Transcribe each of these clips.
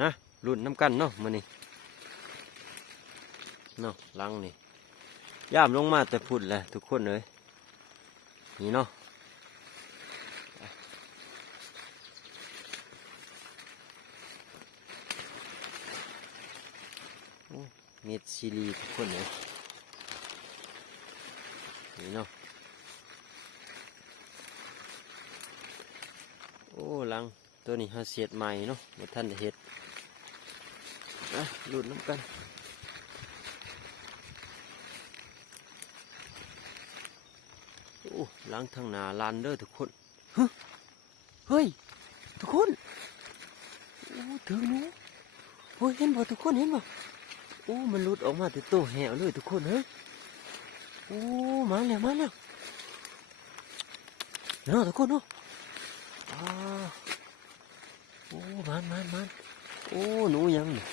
นะรุ่นน้ำกันเนาะมื้อนี้เนาะลังนี่ย่ามลงมาแต่พุ่นแหละทุกคนเลยนี่เนาะเม็ดซีรีทุกคนเลยนี่เนาะโอ้ลังตัวนี้หาเสียดใหม่เนาะบ่ทันได้เฮ็ดรุ่นน้ำกันโอ้ลังทางหน้าลานเด้อทุกคนเฮ้ยทุกคนโอ้ถึงหนูโอ้ยเห็นบ่ทุกคนเห็นบ่โอ้มันหลุดออกมาแต่โตแหวเลยทุกคนเฮ้ยโอ้มาแล้วเนาะทุกคนเนาะโอ้มันโอ้หนูยังนี่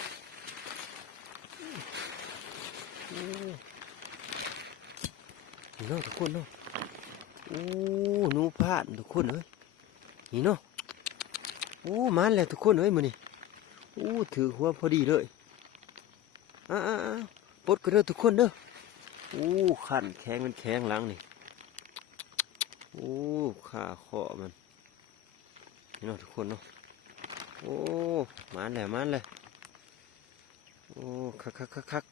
โอ้นี่เนาะทุกคนเนาะโอ้หนูพลาดทุกคนเอ้ยนี่เนาะโอ้มันแล้วทุกคนเอ้ยมื้อนี้โอ้ถือหัวพอดีเลยปลดกันเด้อทุกคนเด้อโอ้ขันแข็งมันแข็งหลังนี่โอ้ขาขอมันนี่เนาะทุกคนเนาะโอ้มันเลยโอ้คัก